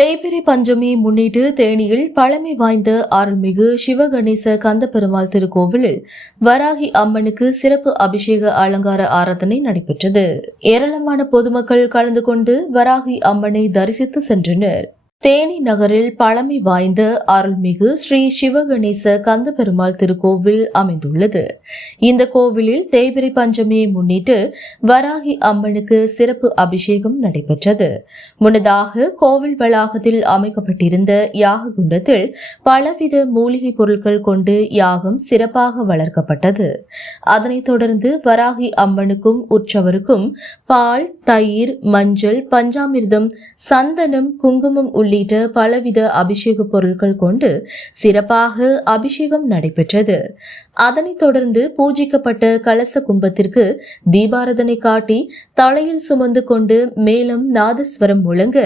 தேய்பிறை பஞ்சமி முன்னிட்டு தேனியில் பழமை வாய்ந்த அருள்மிகு சிவகணேச கந்தபெருமாள் திருக்கோவிலில் வராகி அம்மனுக்கு சிறப்பு அபிஷேக அலங்கார ஆராதனை நடைபெற்றது. ஏராளமான பொதுமக்கள் கலந்து கொண்டு வராகி அம்மனை தரிசித்து சென்றனர். தேனி நகரில் பழமை வாய்ந்த அருள்மிகு ஸ்ரீ சிவகணேச கந்தபெருமாள் திருக்கோவில் அமைந்துள்ளது. இந்த கோவிலில் தேய்பிறை பஞ்சமியை முன்னிட்டு வராகி அம்மனுக்கு சிறப்பு அபிஷேகம் நடைபெற்றது. முன்னதாக கோவில் வளாகத்தில் அமைக்கப்பட்டிருந்த யாக குண்டத்தில் பலவித மூலிகை பொருட்கள் கொண்டு யாகம் சிறப்பாக வளர்க்கப்பட்டது. அதனைத் தொடர்ந்து வராகி அம்மனுக்கும் உற்சவருக்கும் பால், தயிர், மஞ்சள், பஞ்சாமிர்தம், சந்தனம், குங்குமம் உள்ளிட்ட பலவித அபிஷேக பொருட்கள் கொண்டு சிறப்பாக அபிஷேகம் நடைபெற்றது. அதனைத் தொடர்ந்து பூஜிக்கப்பட்ட கலச கும்பத்திற்கு தீபாராதனை காட்டி தலையில் சுமந்து கொண்டு மேலும் நாதஸ்வரம் முழங்க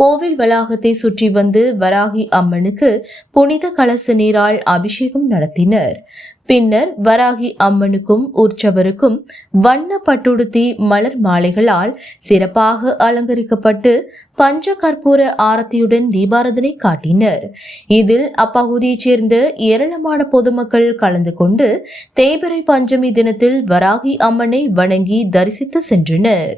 கோவில் வளாகத்தை சுற்றி வந்து வராகி அம்மனுக்கு புனித கலச நீரால் அபிஷேகம் நடத்தினர். பின்னர் வராகி அம்மனுக்கும் உற்சவருக்கும் வண்ண பட்டுடுத்தி மலர் மாலைகளால் சிறப்பாக அலங்கரிக்கப்பட்டு பஞ்ச கற்பூர ஆரத்தியுடன் தீபாராதனை காட்டினர். இதில் அப்பகுதியைச் சேர்ந்த ஏராளமான பொதுமக்கள் கலந்து கொண்டு தேய்பிறை பஞ்சமி தினத்தில் வராகி அம்மனை வணங்கி தரிசித்து சென்றனர்.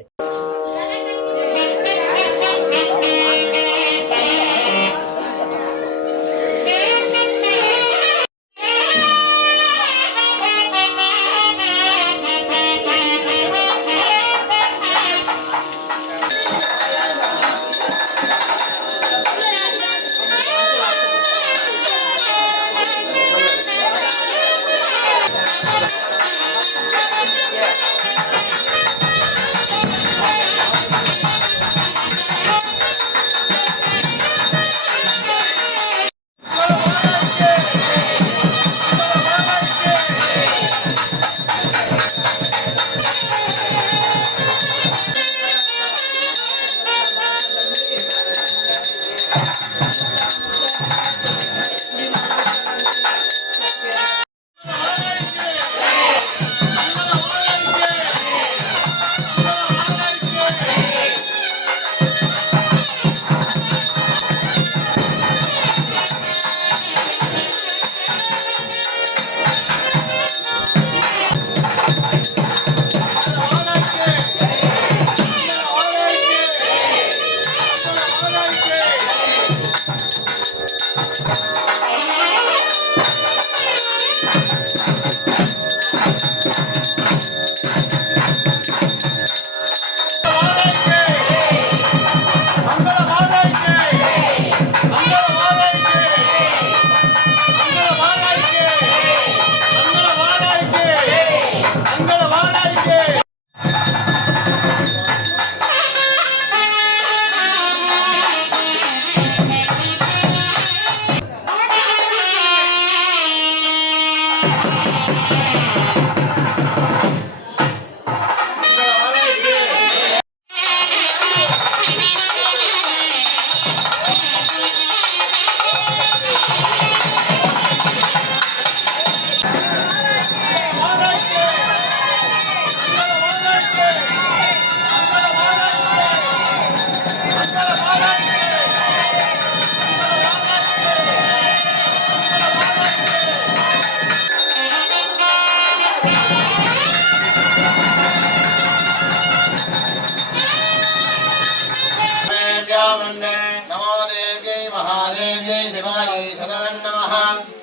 नमो देव्यै महादेव्यै शिवायै सदा नमः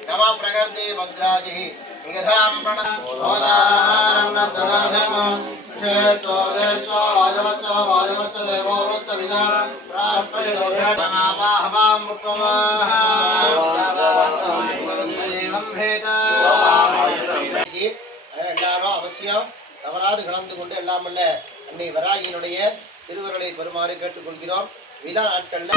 नमः प्रकृति भद्राजी निगधां प्रणतोदाहारं नतदाधमं क्षेतो देशो वाजवत्सो वाजवत्सो देवो वृत्तविदा प्राप्ययोधनमावाहवां मुक्तमाः एवं हेता எல்லாரும் அவசியம் தவறாது கலந்து கொண்டு எல்லாம் அல்ல அன்னை வராகியினுடைய திருவருளை பெறுமாறு கேட்டுக்கொள்கிறோம். விழா நாட்கள்ல